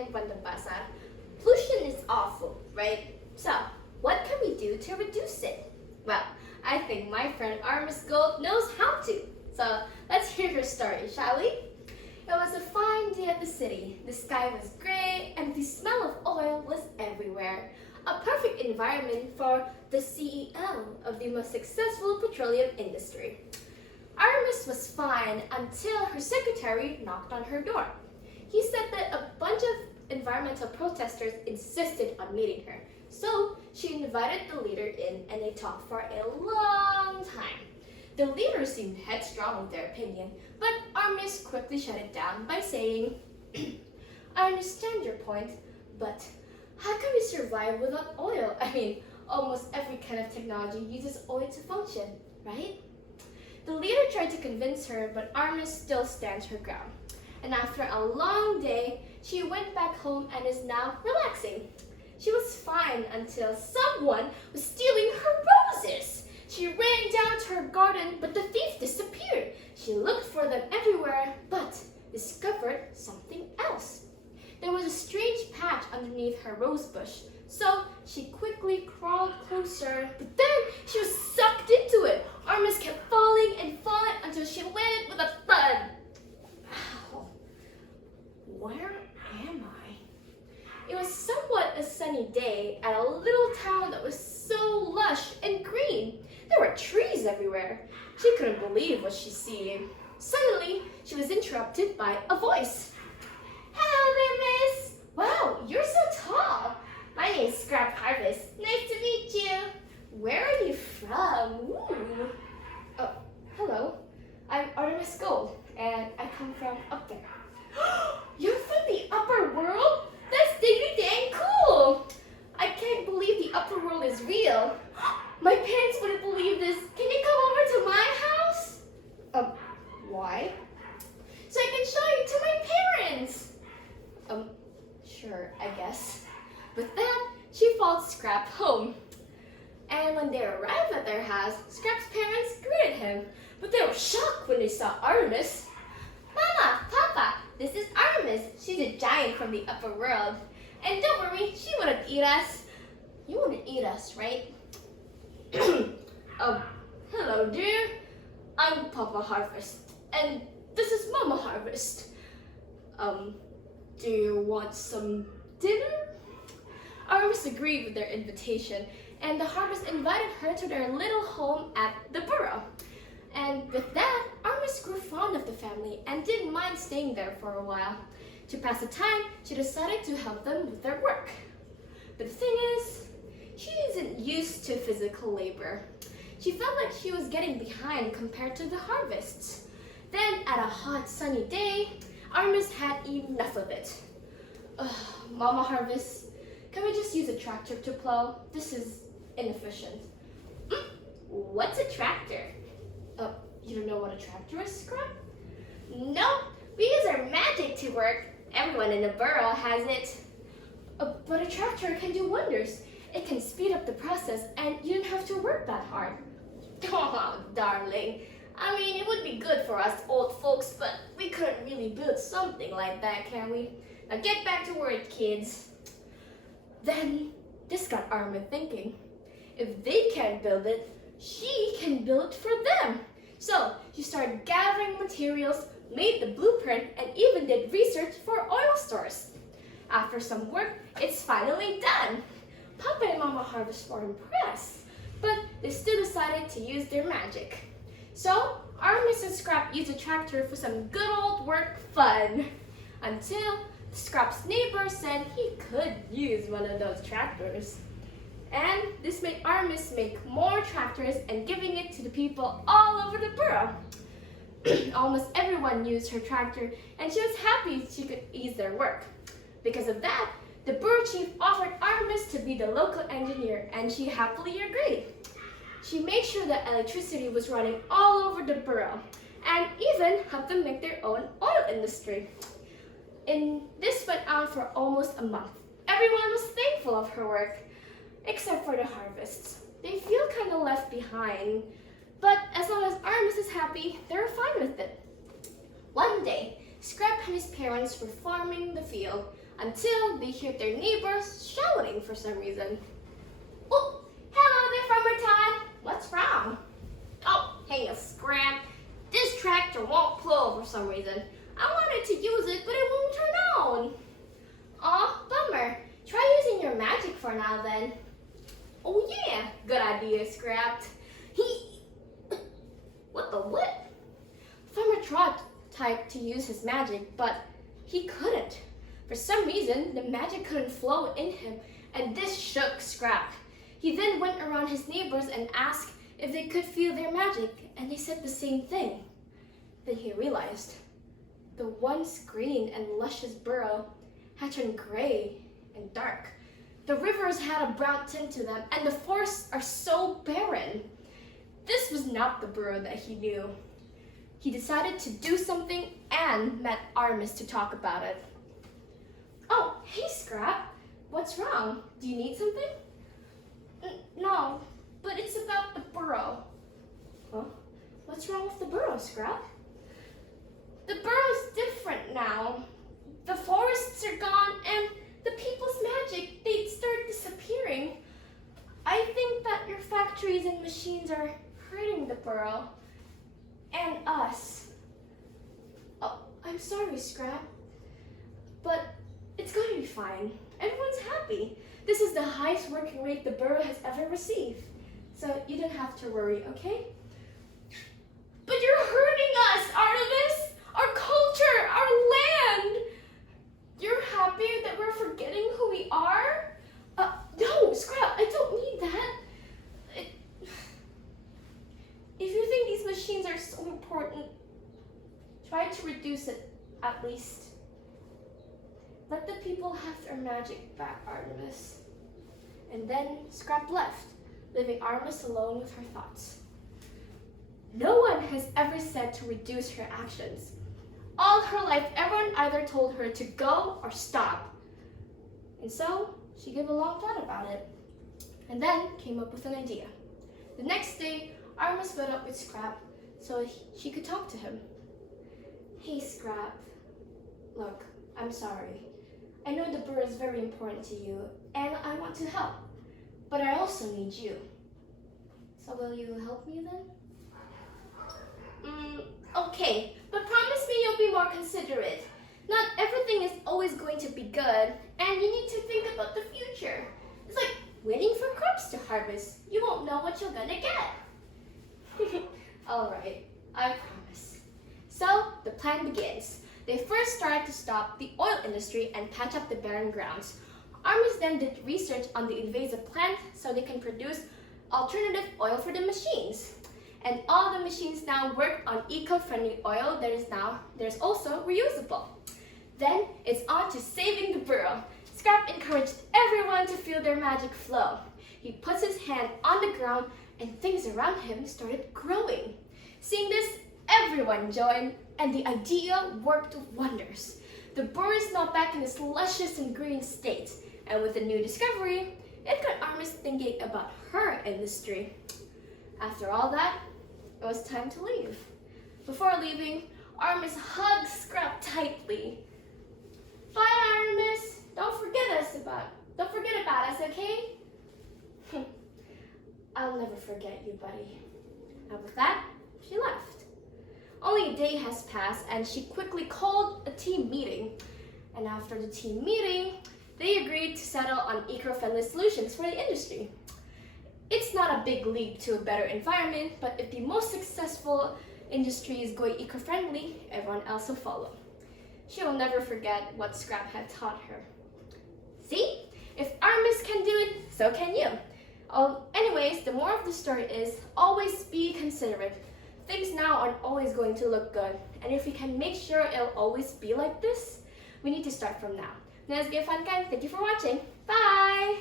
and run the bazaar. Pollution is awful, right? So, what can we do to reduce it? Well, I think my friend Armis Gold knows how to. So, let's hear her story, shall we? It was a fine day at the city. The sky was gray and the smell of oil was everywhere. A perfect environment for the CEO of the most successful petroleum industry. Armis was fine until her secretary knocked on her door. He said that a bunch of environmental protesters insisted on meeting her, so she invited the leader in and they talked for a long time. The leader seemed headstrong with their opinion, but Armis quickly shut it down by saying, I understand your point, but how can we survive without oil? I mean, almost every kind of technology uses oil to function, right? The leader tried to convince her, but Armis still stands her ground. And after a long day, she went back home and is now relaxing. She was fine until someone was stealing her roses. She ran down to her garden, but the thief disappeared. She looked for them everywhere, but discovered something else. There was a strange patch underneath her rose bush, so she quickly crawled closer, but then she was sucked into it. Armis kept falling and falling until she landed with a thud. Ow. Where am I? It was somewhat a sunny day at a little town that was so lush and green. There were trees everywhere. She couldn't believe what she's seeing. Suddenly, she was interrupted by a voice. Hello there, miss. Wow, you're so tall. My name's Scrap Harvest. Nice to meet you. Where are you from? Ooh. Oh, hello. I'm Artemis Gold, and I come from up there. You're from the upper world? That's diggity dang cool. I can't believe the upper world is real. My parents wouldn't believe this. Can you come over to my house? Why? So I can show you to my parents. Sure, I guess. With that, she followed Scrap home. And when they arrived at their house, Scrap's parents greeted him. But they were shocked when they saw Artemis. Mama, Papa, this is Artemis. She's a giant from the upper world. And don't worry, she wouldn't eat us. You wouldn't eat us, right? Hello dear. I'm Papa Harvest. And this is Mama Harvest. Do you want some dinner? Artemis agreed with their invitation, and the Harvest invited her to their little home at the burrow. And with that, Artemis grew fond of the family and didn't mind staying there for a while. To pass the time, she decided to help them with their work. But the thing is, she isn't used to physical labor. She felt like she was getting behind compared to the Harvests. Then, at a hot, sunny day, Artemis had enough of it. Mama Harvest, can we just use a tractor to plow? This is inefficient. What's a tractor? You don't know what a tractor is, Scrap? Nope, we use our magic to work. Everyone in the burrow has it. But a tractor can do wonders. It can speed up the process and you don't have to work that hard. Oh, darling. I mean, it would be good for us old folks, but we couldn't really build something like that, can we? Now get back to work, kids. Then, this got Armin thinking. If they can't build it, she can build it for them. So, she started gathering materials, made the blueprint, and even did research for oil stores. After some work, it's finally done. Papa and Mama Harvest were impressed, but they still decided to use their magic. So, Artemis and Scrap used a tractor for some good old work fun. Until Scrap's neighbor said he could use one of those tractors. And this made Artemis make more tractors and giving it to the people all over the burrow. Almost everyone used her tractor and she was happy she could ease their work. Because of that, the burrow chief offered Artemis to be the local engineer and she happily agreed. She made sure that electricity was running all over the burrow and even helped them make their own oil industry. And this went on for almost a month. Everyone was thankful of her work, except for the Harvests. They feel kind of left behind, but as long as Artemis is happy, they're fine with it. One day, Scrap and his parents were farming the field until they heard their neighbors shouting for some reason. Oh, hello there, Farmer Todd. What's wrong? Oh, hey, Scrap. This tractor won't plow for some reason. I wanted to use it, but it won't turn on. Aw, bummer. Try using your magic for now then. Oh yeah, good idea, Scrap. What the what? Farmer Trot tried to use his magic, but he couldn't. For some reason, the magic couldn't flow in him, and this shook Scrap. He then went around his neighbors and asked if they could feel their magic, and they said the same thing. Then he realized the once green and luscious burrow had turned gray and dark. The rivers had a brown tint to them, and the forests are so barren. This was not the burrow that he knew. He decided to do something and met Artemis to talk about it. Oh, hey Scrap, what's wrong? Do you need something? No, but it's about the burrow. Huh? What's wrong with the burrow, Scrap? The burrow's different now. The forests are gone and the people's magic, they start disappearing. I think that your factories and machines are hurting the burrow and us. Oh, I'm sorry, Scrap, but it's going to be fine. Everyone's happy. This is the highest working rate the burrow has ever received, so you don't have to worry, okay? But you're hurting us, Artemis! Our culture, our land! You're happy that we're forgetting who we are? No, Scrap, I don't need that. If you think these machines are so important, try to reduce it at least. Let the people have their magic back, Artemis. And then Scrap left, leaving Artemis alone with her thoughts. No one has ever said to reduce her actions. All her life, everyone either told her to go or stop. And so, she gave a long thought about it, and then came up with an idea. The next day, Artemis went up with Scrap so she could talk to him. Hey Scrap, look, I'm sorry. I know the burrow is very important to you, and I want to help, but I also need you. So will you help me then? Okay, but promise me you'll be more considerate. Not everything is always going to be good, and you need to think about the future. It's like waiting for crops to harvest. You won't know what you're gonna get. Alright, I promise. So, the plan begins. They first started to stop the oil industry and patch up the barren grounds. Armies then did research on the invasive plant so they can produce alternative oil for the machines. And all the machines now work on eco-friendly oil there's also reusable. Then it's on to saving the burrow. Scrap encouraged everyone to feel their magic flow. He puts his hand on the ground and things around him started growing. Seeing this, everyone joined and the idea worked wonders. The burrow is now back in its luscious and green state, and with the new discovery, it got Artemis thinking about her industry. After all that, it was time to leave. Before leaving, Artemis hugged Scrap tightly. Bye, Artemis. Don't forget about us, okay? I'll never forget you, buddy. And with that, she left. Only a day has passed, and she quickly called a team meeting. And after the team meeting, they agreed to settle on eco-friendly solutions for the industry. It's not a big leap to a better environment, but if the most successful industry is going eco-friendly, everyone else will follow. She will never forget what Scrap had taught her. See? If Artemis can do it, so can you. Anyways, the moral of the story is always be considerate. Things now aren't always going to look good, and if we can make sure it'll always be like this, we need to start from now. Let's get fun, guys. Thank you for watching. Bye!